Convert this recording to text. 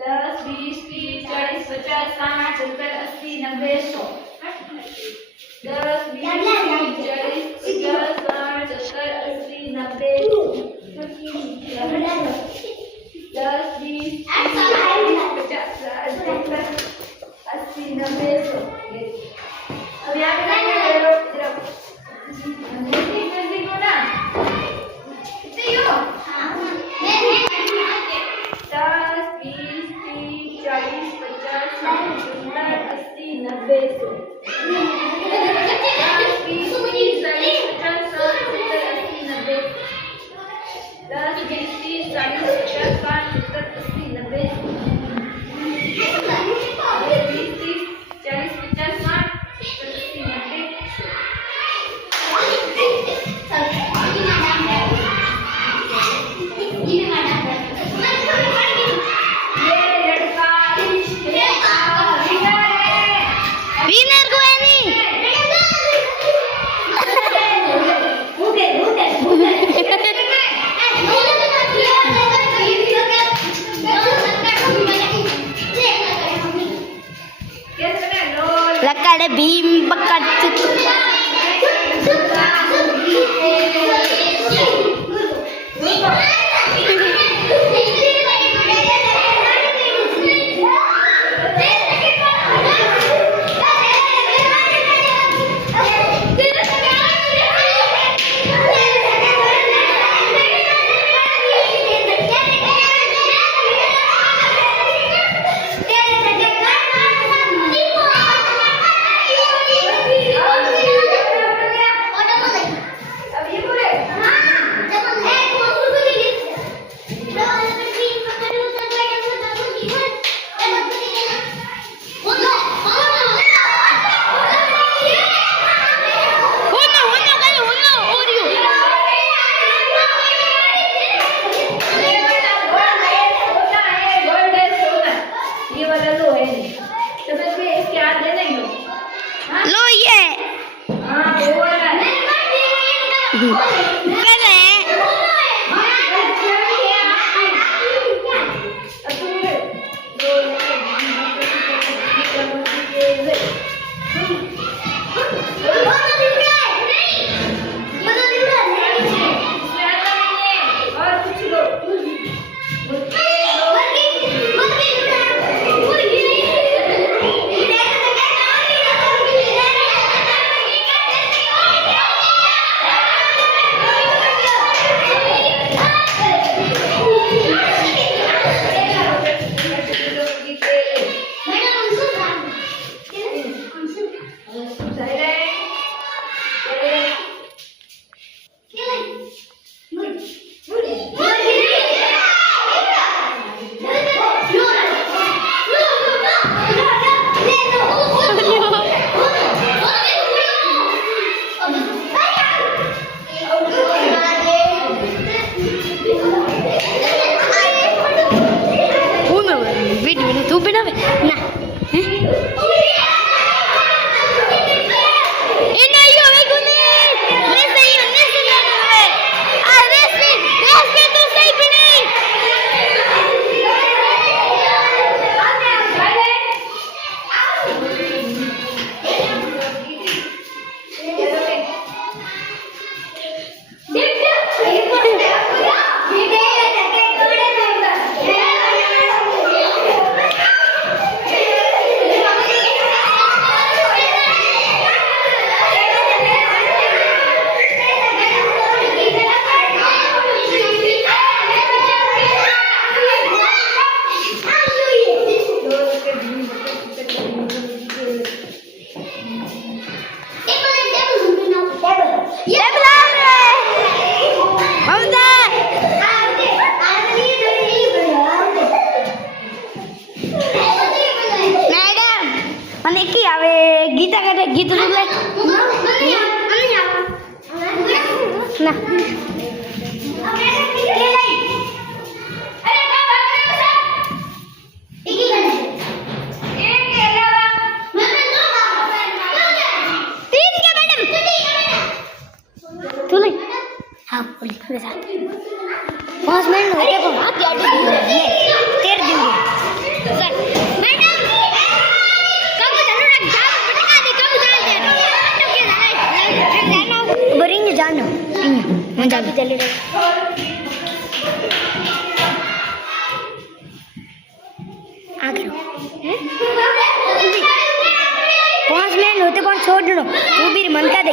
10 20 30 40 50 60 70 80 90 100 10 20 30 40 50 60 70 80 90 10 20 80 90 अभी आप लकाडे भीम बकट लो ये तू बिना ना गीता करे गीत बोले ना हाँ बोलिए 5 मिनट हो गए तेरे दूंगी मजा भी चली रही आगे 5 मिनट होते पण छोड़ दो वो भी मन का दे